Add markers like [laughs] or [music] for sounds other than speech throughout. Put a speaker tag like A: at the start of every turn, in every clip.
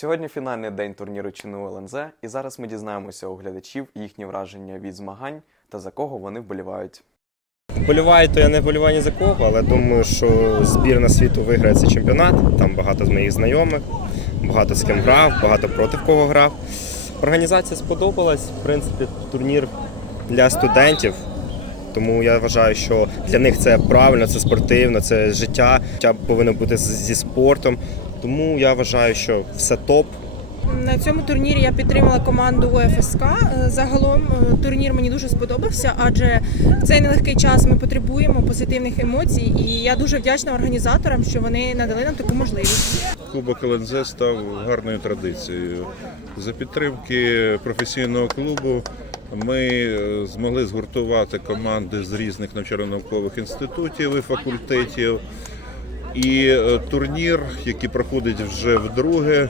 A: Сьогодні фінальний день турніру ЧНУ ЛНЗ, і зараз ми дізнаємося у глядачів їхні враження від змагань та за кого вони вболівають.
B: Вболіваю, то я не вболіваю ні за кого, але думаю, що збірна світу виграє цей чемпіонат. Там багато з моїх знайомих, багато з ким грав, багато проти кого грав. Організація сподобалась. В принципі, турнір для студентів. Тому я вважаю, що для них це правильно, це спортивно, це життя. Життя повинно бути зі спортом. Тому я вважаю, що все топ.
C: На цьому турнірі я підтримала команду УФСК. Е, Загалом е, турнір мені дуже сподобався, адже в цей нелегкий час ми потребуємо позитивних емоцій, і я дуже вдячна організаторам, що вони надали нам таку можливість.
D: Кубок ЛНЗ став гарною традицією. За підтримки професійного клубу ми е, змогли згуртувати команди з різних навчально-наукових інститутів і факультетів. І е, турнір, який проходить вже вдруге,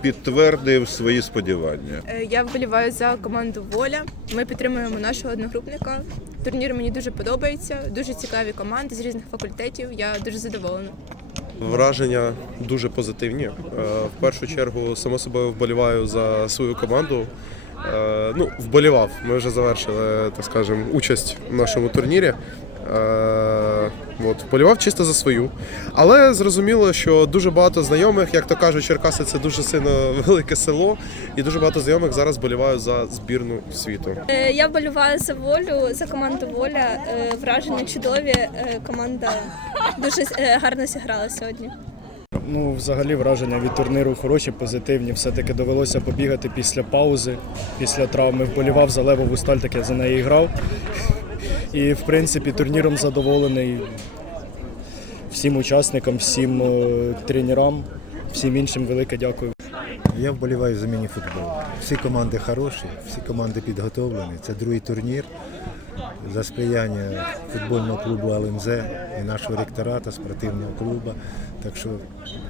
D: підтвердив свої сподівання.
E: Е, Я вболіваю за команду Воля. Ми підтримуємо нашого одногрупника. Турнір мені дуже подобається. Дуже цікаві команди з різних факультетів. Я дуже задоволена.
F: Враження дуже позитивні. Е, В першу чергу, само собою, вболіваю за свою команду. Ну, вболівав. Ми вже завершили, так скажемо, участь в нашому турнірі. Е, От, вболівав чисто за свою. Але зрозуміло, що дуже багато знайомих, як то кажуть, Черкаси це дуже сильно [laughs] велике село, і дуже багато знайомих зараз вболівають за збірну світу.
G: Е, Я вболіваю за волю, за команду Воля. Е, Враження чудові. Команда дуже гарно зіграла сьогодні.
H: Ну, взагалі враження від турніру хороші, позитивні. Все-таки довелося побігати після паузи, після травми. Вболівав за Левову сталь, так я за неї грав. І, в принципі, турніром задоволений всім учасникам, всім е, тренерам, всім іншим велике дякую.
I: Я вболіваю за міні-футбол. Всі команди хороші, всі команди підготовлені. Це другий турнір за сприяння футбольного клубу ЛНЗ і нашого ректората спортивного клубу. Так що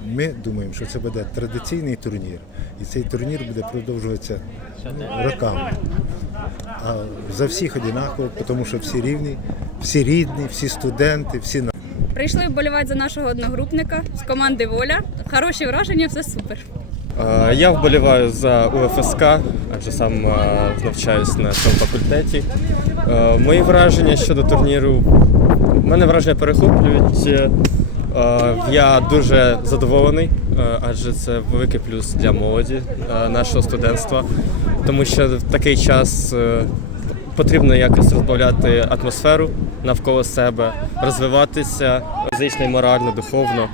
I: ми думаємо, що це буде традиційний турнір, і цей турнір буде продовжуватися роками. А за всіх однаково, тому що всі рівні, всі рідні, всі студенти, всі на.
G: Прийшли вболівати за нашого одногрупника з команди Воля. Хороші враження, все супер.
B: Е, Я вболіваю за УФСК, адже сам е, навчаюсь на цьому факультеті. Е, Мої враження щодо турніру. в мене враження перехоплюють. Е, Я дуже задоволений, е, адже це великий плюс для молоді е, нашого студентства, тому що в такий час потрібно якось розбавляти атмосферу навколо себе, розвиватися фізично, морально, духовно.